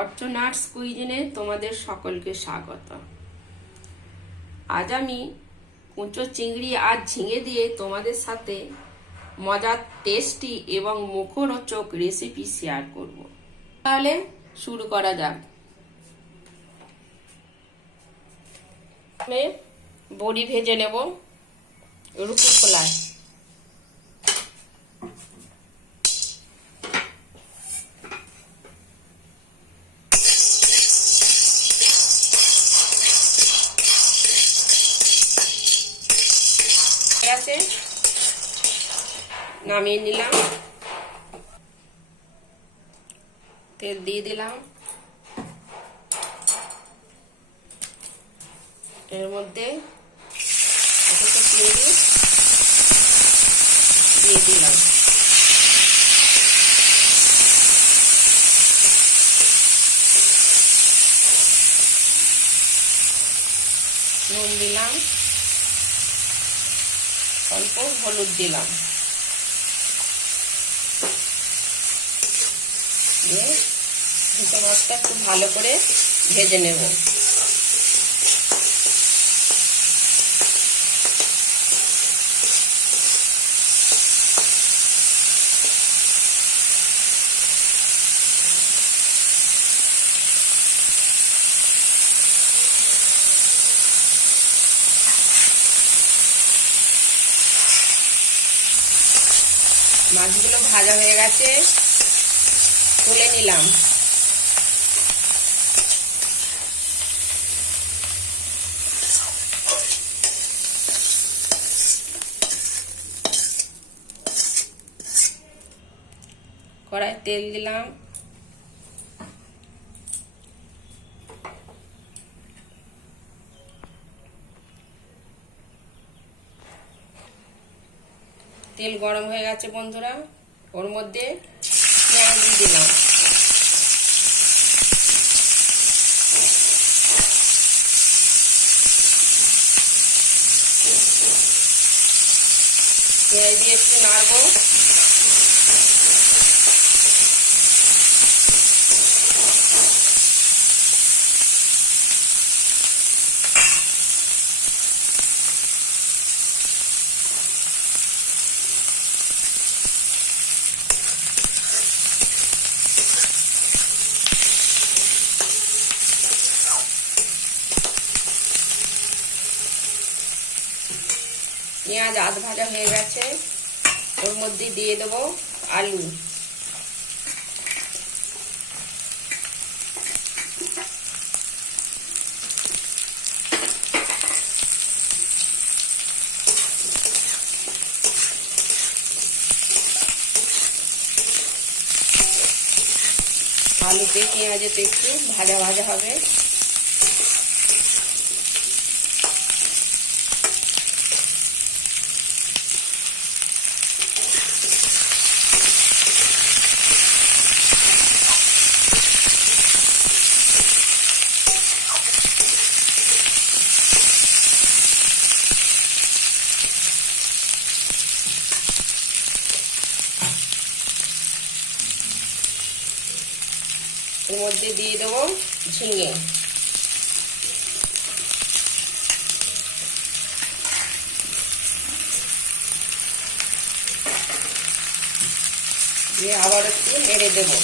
অর্চনা'স কুইজিনে তোমাদের সকলকে স্বাগত। আজ আমি কুঁচো চিংড়ি আর ঝিঙে দিয়ে তোমাদের সাথে মজার, টেস্টি এবং মুখরোচক রেসিপি শেয়ার করব। তাহলে শুরু করা যাক। আমি বড়ি ভেজে নেব রুটি খোলায়। নামিয়ে নিলাম, তেল দিয়ে দিলাম, এর মধ্যে চিংড়ি দিয়ে দিলাম, নুন দিলাম, অল্প হলুদ দিলাম, দিয়ে ভুট্টা মাছটা খুব ভালো করে ভেজে নেব। মাছগুলো ভাজা হয়ে গেছে, তুলে নিলাম। কড়াই তেল দিলাম, তেল গরম হয়ে গেছে বন্ধুরা, ওর মধ্যে পেঁয়াজ দিয়ে দিলাম, পেঁয়াজ দিয়ে একটু নাড়বো। পেঁয়াজ আধ ভাজা হয়ে গেছে, ওর মধ্যে দিয়ে দেবো আলু। আলুতে পেঁয়াজেতে একটু ভাজা ভাজা হবে। এর মধ্যে দিয়ে দেবো ঝিঙে, দিয়ে আবার একটু নেড়ে দেবো।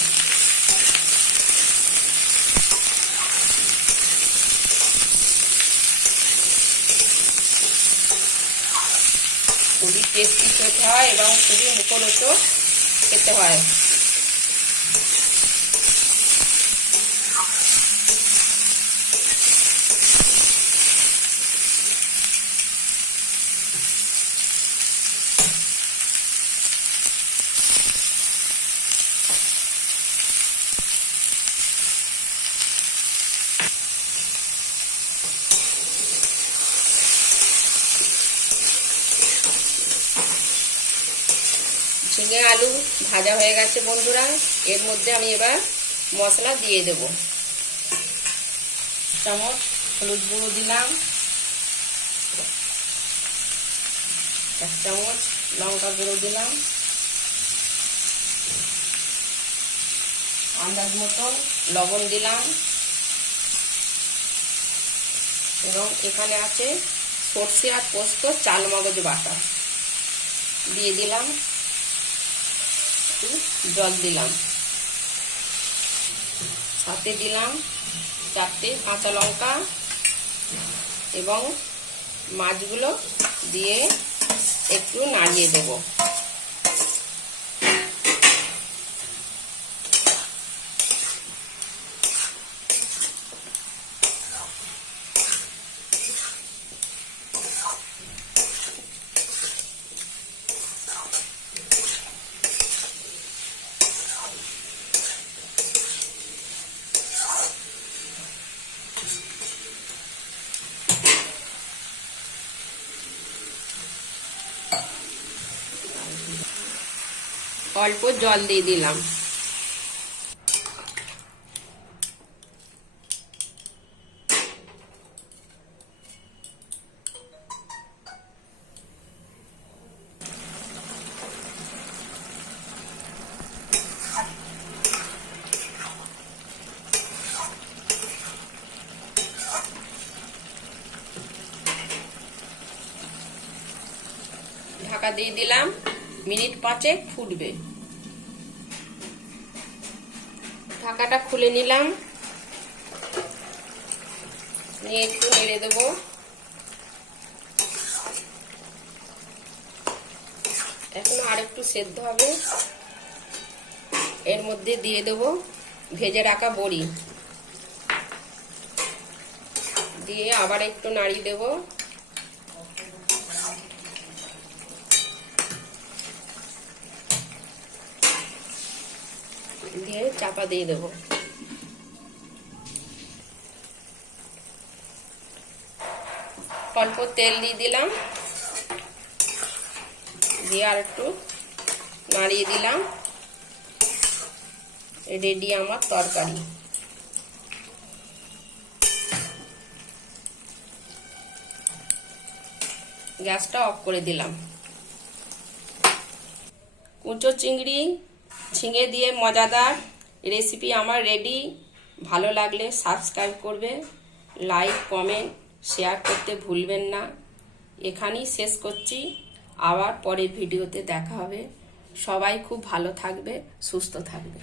খুবই টেস্টি খেতে হয় এবং খুবই মুখরোচক খেতে হয়। ঝিঙে আলু ভাজা হয়ে গেছে বন্ধুরা, এর মধ্যে আমি এবার মশলা দিয়ে দেব। চামচ হলুদ গুঁড়ো দিলাম, 1 চামচ লঙ্কা গুঁড়ো দিলাম, আন্দাজ মতন লবণ দিলাম এবং এখানে আছে সর্ষে আর পোস্ত চাল মগজ বাটা দিয়ে দিলাম, জল দিলাম, সাথে দিলাম 4টে কাঁচা লঙ্কা এবং মাছগুলো দিয়ে একটু নাড়িয়ে দেব। অল্প জল দিয়ে দিলাম। ঢাকা দিয়ে দিলাম, মিনিট 5 ফুটবে। ঢাকাটা খুলে নিলাম, নিয়ে একটু নেড়ে দেবো। এখনো আরেকটু সেদ্ধ হবে। এর মধ্যে দিয়ে দেবো ভেজে রাখা বড়ি, দিয়ে আবার একটু নাড়িয়ে দেবো। দিয়ে চাপা দিয়ে দেবো। অল্প তেল দিয়ে দিলাম, দিয়ে আর একটু নাড়িয়ে দিলাম। রেডি আমার তরকারি। গ্যাসটা অফ করে দিলাম। কুচো চিংড়ি ঝিঙে দিয়ে মজাদার রেসিপি আমার রেডি। ভালো লাগলে সাবস্ক্রাইব করবে, লাইক কমেন্ট শেয়ার করতে ভুলবেন না। এখানেই শেষ করছি, আবার পরের ভিডিওতে দেখা হবে। সবাই খুব ভালো থাকবে, সুস্থ থাকবে।